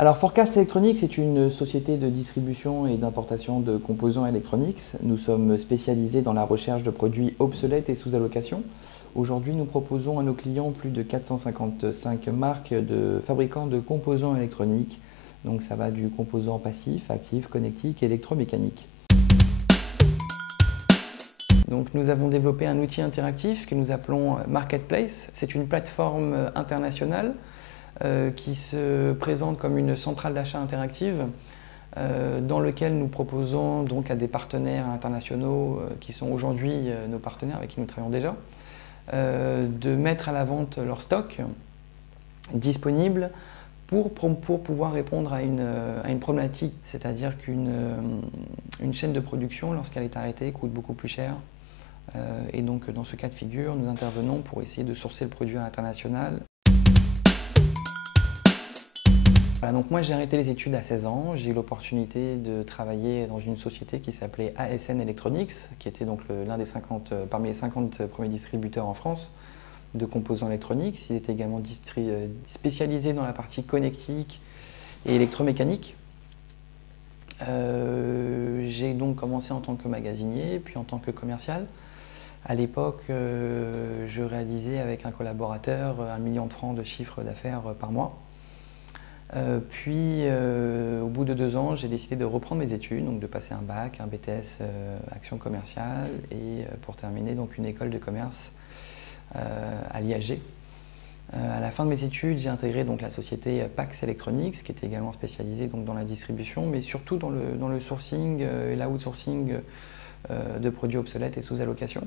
Alors Forecast Electronics est une société de distribution et d'importation de composants électroniques. Nous sommes spécialisés dans la recherche de produits obsolètes et sous allocation. Aujourd'hui, nous proposons à nos clients plus de 455 marques de fabricants de composants électroniques. Donc ça va du composant passif, actif, connectique et électromécanique. Donc nous avons développé un outil interactif que nous appelons Marketplace. C'est une plateforme internationale qui se présente comme une centrale d'achat interactive dans lequel nous proposons donc à des partenaires internationaux qui sont aujourd'hui nos partenaires avec qui nous travaillons déjà de mettre à la vente leur stock disponible pour pouvoir répondre à une problématique, c'est-à-dire qu'une chaîne de production, lorsqu'elle est arrêtée, coûte beaucoup plus cher. Et donc dans ce cas de figure, nous intervenons pour essayer de sourcer le produit à l'international. Voilà, donc moi j'ai arrêté les études à 16 ans, j'ai eu l'opportunité de travailler dans une société qui s'appelait ASN Electronics, qui était donc parmi les 50 premiers distributeurs en France de composants électroniques. Ils étaient également spécialisés dans la partie connectique et électromécanique. J'ai donc commencé en tant que magasinier, puis en tant que commercial. À l'époque, je réalisais avec un collaborateur 1 million de francs de chiffre d'affaires par mois. Puis, au bout de 2 ans, j'ai décidé de reprendre mes études, donc de passer un bac, un BTS Action commerciale et pour terminer donc une école de commerce à l'IHG. À la fin de mes études, j'ai intégré donc la société Pax Electronics, qui était également spécialisée donc dans la distribution, mais surtout dans le sourcing et l'outsourcing de produits obsolètes et sous allocation.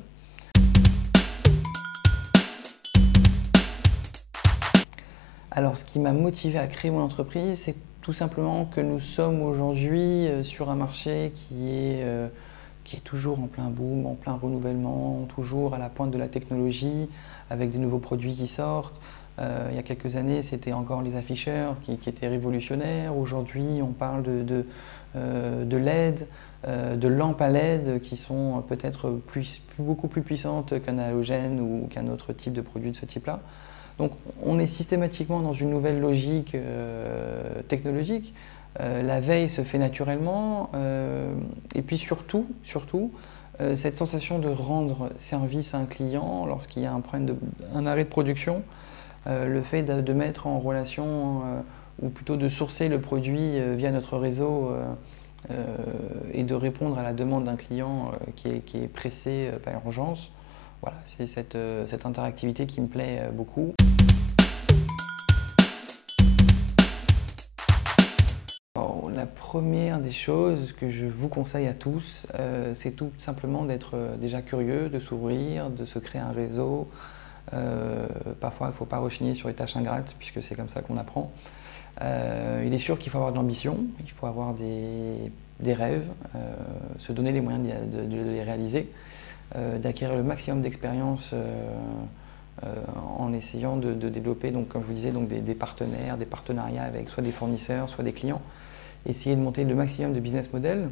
Alors, ce qui m'a motivé à créer mon entreprise, c'est tout simplement que nous sommes aujourd'hui sur un marché qui est toujours en plein boom, en plein renouvellement, toujours à la pointe de la technologie, avec des nouveaux produits qui sortent. Il y a quelques années, c'était encore les afficheurs qui étaient révolutionnaires. Aujourd'hui, on parle de LED, de lampes à LED qui sont peut-être beaucoup plus puissantes qu'un halogène ou qu'un autre type de produit de ce type-là. Donc on est systématiquement dans une nouvelle logique technologique. La veille se fait naturellement et puis surtout cette sensation de rendre service à un client lorsqu'il y a un arrêt de production, le fait de mettre en relation ou plutôt de sourcer le produit via notre réseau et de répondre à la demande d'un client qui est pressé par urgence. Voilà, c'est cette interactivité qui me plaît beaucoup. Alors, la première des choses que je vous conseille à tous, c'est tout simplement d'être déjà curieux, de s'ouvrir, de se créer un réseau. Parfois, il ne faut pas rechigner sur les tâches ingrates, puisque c'est comme ça qu'on apprend. Il est sûr qu'il faut avoir de l'ambition, il faut avoir des rêves, se donner les moyens de les réaliser. D'acquérir le maximum d'expérience en essayant de développer, donc, comme je vous disais, donc des partenaires, des partenariats avec soit des fournisseurs, soit des clients. Essayer de monter le maximum de business models.